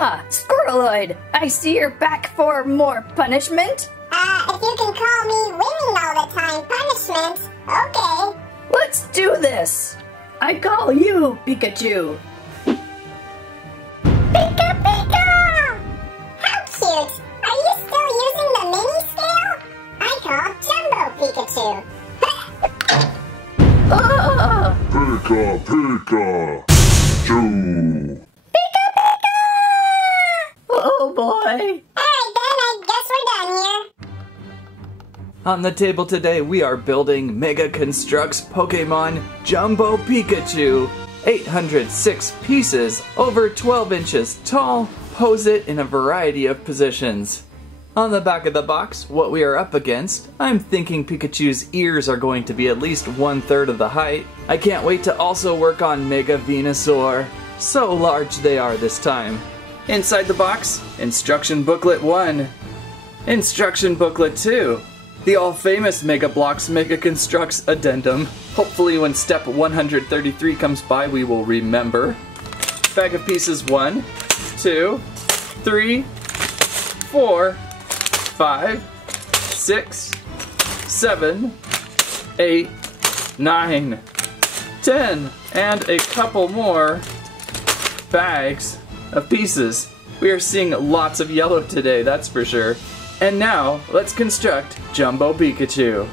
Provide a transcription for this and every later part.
Ah, Squirreloid, I see you're back for more punishment. If you can call me winning all the time punishment, okay. Let's do this. I call you Pikachu. Pika Pika! How cute! Are you still using the mini scale? I call Jumbo Pikachu. Ah! Pika Pika! Choo! Pika Pika! Oh boy. Alright then, I guess we're done here. On the table today, we are building MEGA Construx Pokemon Jumbo Pikachu. 806 pieces, over 12 inches tall, pose it in a variety of positions. On the back of the box, what we are up against, I'm thinking Pikachu's ears are going to be at least 1/3 of the height. I can't wait to also work on Mega Venusaur. So large they are this time. Inside the box, Instruction Booklet 1. Instruction Booklet 2. The all-famous Mega Bloks MEGA Construx Addendum. Hopefully when step 133 comes by we will remember. Bag of pieces 1, 2, 3, 4, 5, 6, 7, 8, 9, 10, and a couple more bags of pieces. We are seeing lots of yellow today, that's for sure. And now, let's construct Jumbo Pikachu.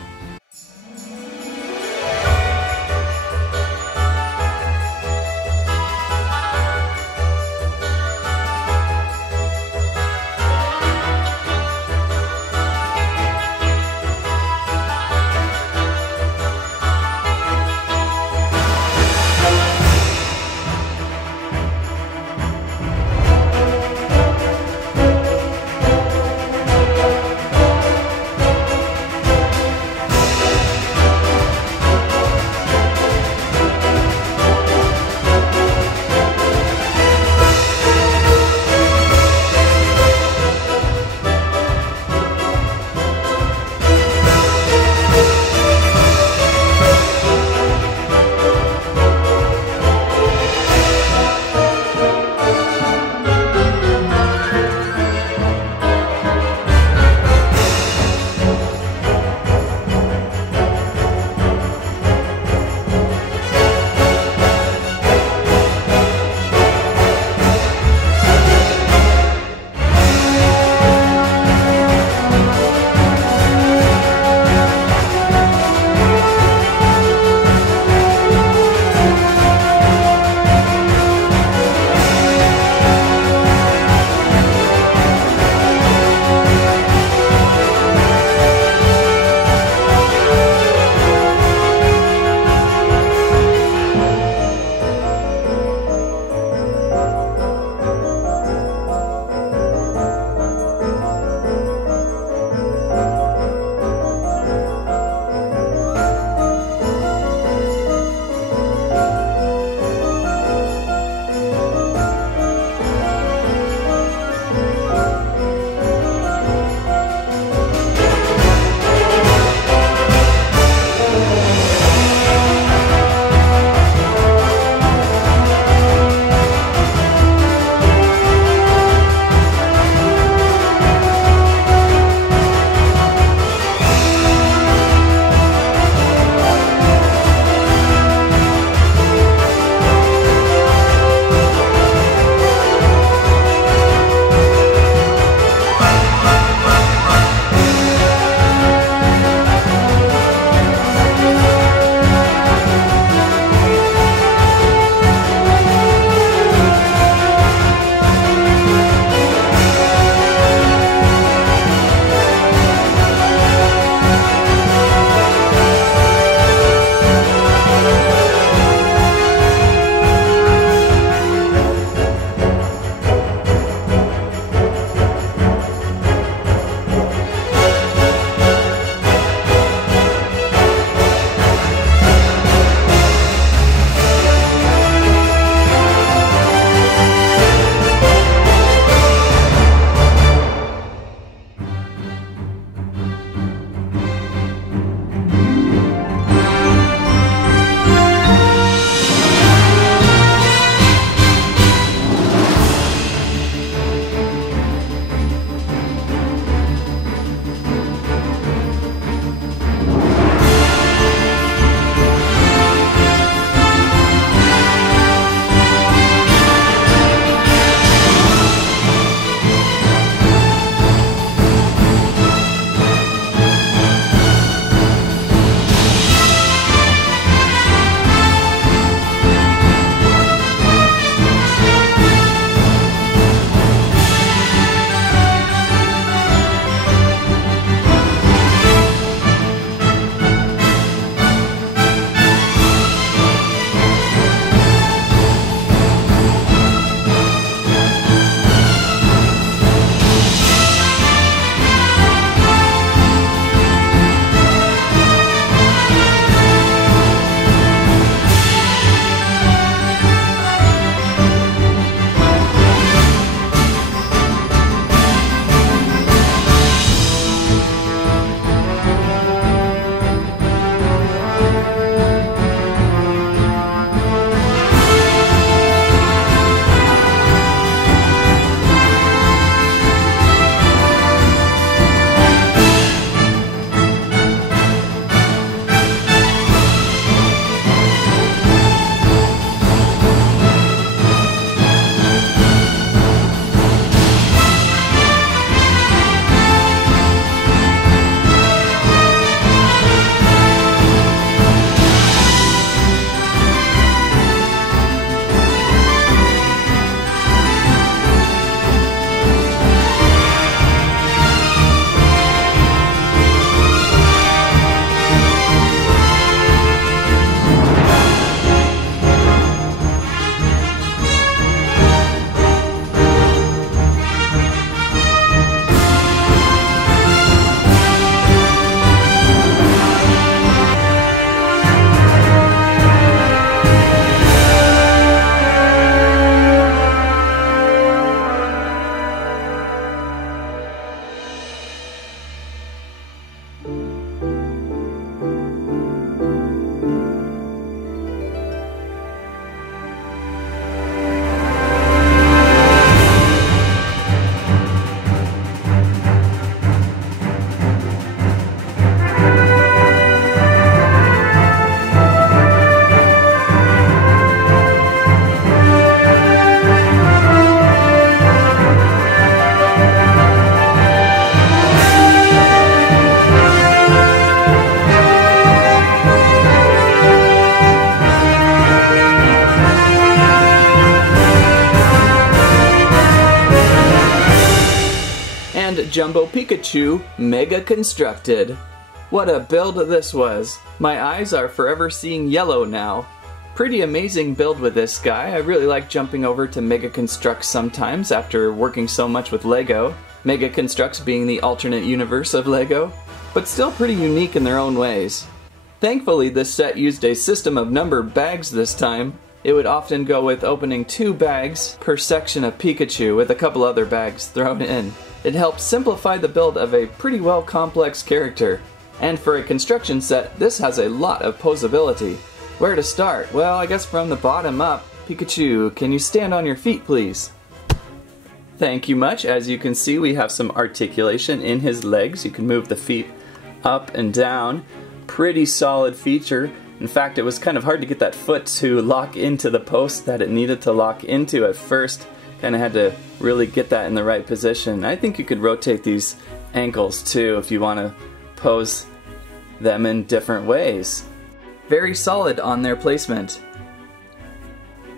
Jumbo Pikachu Mega Constructed. What a build this was. My eyes are forever seeing yellow now. Pretty amazing build with this guy. I really like jumping over to Mega Construx sometimes after working so much with Lego. Mega Construx being the alternate universe of Lego, but still pretty unique in their own ways. Thankfully, this set used a system of numbered bags this time. It would often go with opening 2 bags per section of Pikachu with a couple other bags thrown in. It helped simplify the build of a pretty well complex character. And for a construction set, this has a lot of posability. Where to start? Well, I guess from the bottom up. Pikachu, can you stand on your feet, please? Thank you much. As you can see, we have some articulation in his legs. You can move the feet up and down. Pretty solid feature. In fact, it was kind of hard to get that foot to lock into the post that it needed to lock into at first. Kind of had to really get that in the right position. I think you could rotate these ankles too if you want to pose them in different ways. Very solid on their placement.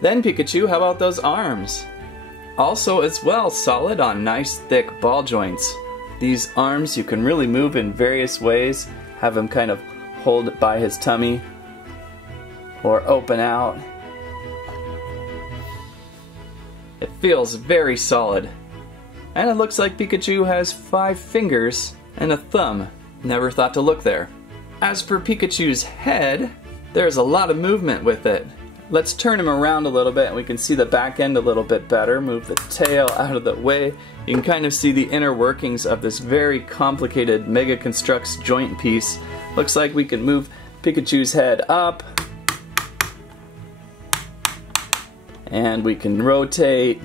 Then Pikachu, how about those arms? Also as well, solid on nice thick ball joints. These arms you can really move in various ways. Have him kind of hold by his tummy or open out. It feels very solid. And it looks like Pikachu has 5 fingers and a thumb. Never thought to look there. As for Pikachu's head, there's a lot of movement with it. Let's turn him around a little bit and we can see the back end a little bit better. Move the tail out of the way. You can kind of see the inner workings of this very complicated Mega Construx joint piece. Looks like we can move Pikachu's head up. And we can rotate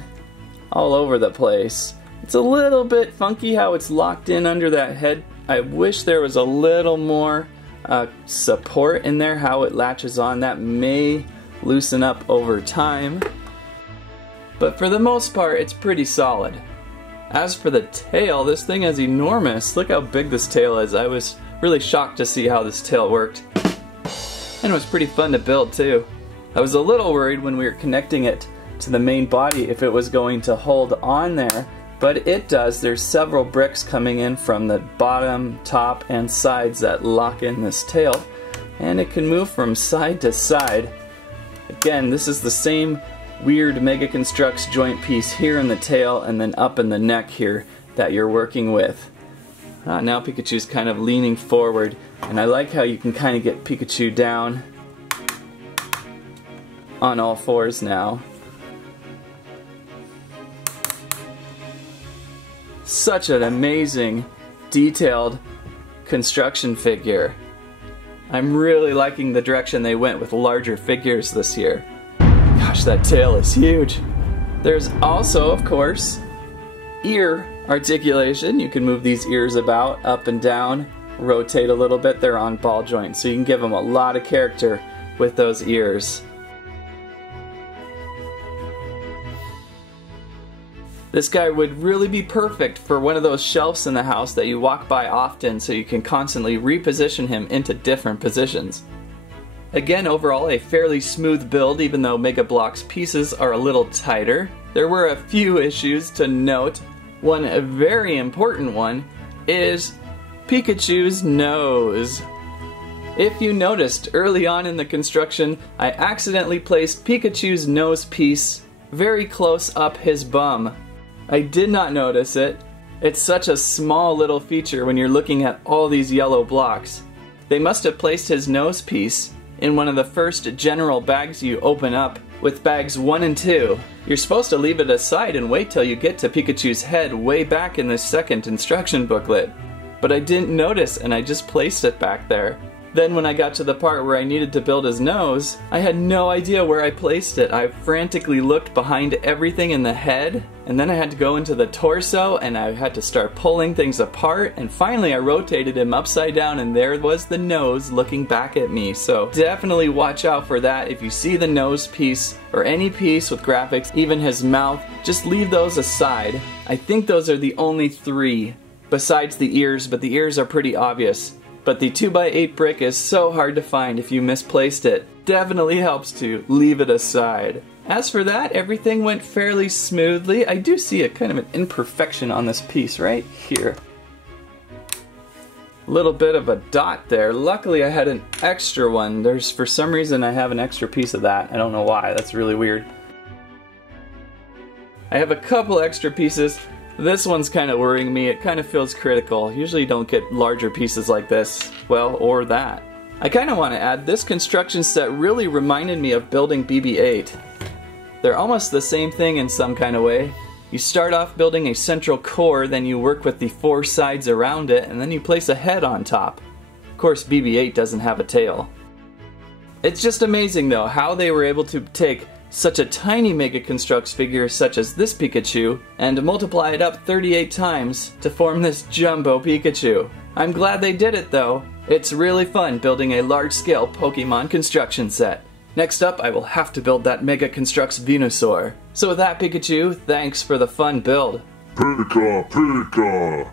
all over the place. It's a little bit funky how it's locked in under that head. I wish there was a little more support in there, how it latches on. That may loosen up over time. But for the most part, it's pretty solid. As for the tail, this thing is enormous. Look how big this tail is. I was really shocked to see how this tail worked. And it was pretty fun to build too. I was a little worried when we were connecting it to the main body if it was going to hold on there. But it does. There's several bricks coming in from the bottom, top, and sides that lock in this tail. And it can move from side to side. Again, this is the same weird Mega Construx joint piece here in the tail and then up in the neck here that you're working with. Now Pikachu's kind of leaning forward, and I like how you can kind of get Pikachu down on all fours now. Such an amazing, detailed construction figure. I'm really liking the direction they went with larger figures this year. Gosh, that tail is huge. There's also, of course, ear articulation. You can move these ears about, up and down, rotate a little bit. They're on ball joints, so you can give them a lot of character with those ears. This guy would really be perfect for one of those shelves in the house that you walk by often so you can constantly reposition him into different positions. Again, overall a fairly smooth build even though Mega Block's pieces are a little tighter. There were a few issues to note. One very important one is Pikachu's nose. If you noticed early on in the construction, I accidentally placed Pikachu's nose piece very close up his bum. I did not notice it. It's such a small little feature when you're looking at all these yellow blocks. They must have placed his nose piece in one of the first general bags you open up with bags 1 and 2. You're supposed to leave it aside and wait till you get to Pikachu's head way back in the second instruction booklet. But I didn't notice and I just placed it back there. Then when I got to the part where I needed to build his nose, I had no idea where I placed it. I frantically looked behind everything in the head, and then I had to go into the torso, and I had to start pulling things apart, and finally I rotated him upside down, and there was the nose looking back at me. So definitely watch out for that. If you see the nose piece, or any piece with graphics, even his mouth, just leave those aside. I think those are the only 3, besides the ears, but the ears are pretty obvious. But the 2x8 brick is so hard to find if you misplaced it. Definitely helps to leave it aside. As for that, everything went fairly smoothly. I do see a kind of an imperfection on this piece right here. A little bit of a dot there. Luckily I had an extra one. For some reason I have an extra piece of that. I don't know why, that's really weird. I have a couple extra pieces. This one's kind of worrying me. It kind of feels critical. Usually you don't get larger pieces like this. Well, or that. I kind of want to add, this construction set really reminded me of building BB-8. They're almost the same thing in some kind of way. You start off building a central core, then you work with the 4 sides around it, and then you place a head on top. Of course, BB-8 doesn't have a tail. It's just amazing though how they were able to take such a tiny Mega Construx figure such as this Pikachu and multiply it up 38 times to form this Jumbo Pikachu. I'm glad they did it though. It's really fun building a large-scale Pokemon construction set. Next up, I will have to build that Mega Construx Venusaur. So with that, Pikachu, thanks for the fun build. Pika, Pika!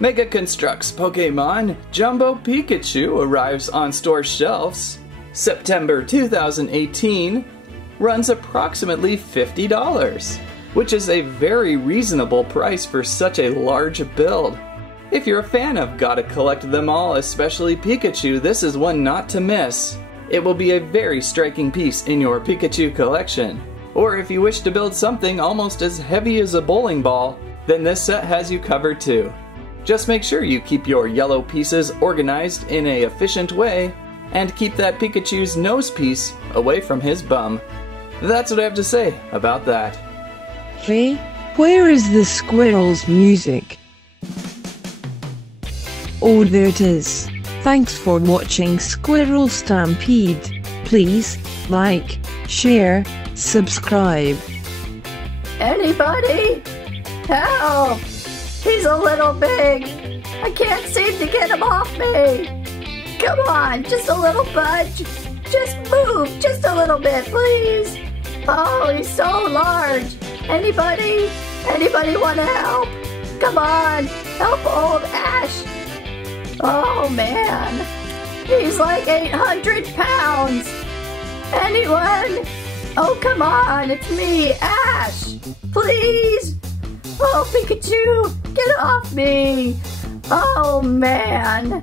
Mega Construx Pokemon Jumbo Pikachu arrives on store shelves September 2018, runs approximately $50, which is a very reasonable price for such a large build. If you're a fan of gotta collect them all, especially Pikachu, this is one not to miss. It will be a very striking piece in your Pikachu collection. Or if you wish to build something almost as heavy as a bowling ball, then this set has you covered too. Just make sure you keep your yellow pieces organized in an efficient way, and keep that Pikachu's nose piece away from his bum. That's what I have to say about that. Hey, where is the squirrel's music? Oh, there it is. Thanks for watching Squirrel Stampede. Please like, share, subscribe. Anybody? Help! He's a little big. I can't seem to get him off me. Come on, just a little budge. Just move just a little bit, please. Oh, he's so large. Anybody? Anybody want to help? Come on, help old Ash. Oh man, he's like 800 pounds. Anyone? Oh, come on, it's me, Ash. Please. Oh, Pikachu, get off me. Oh man.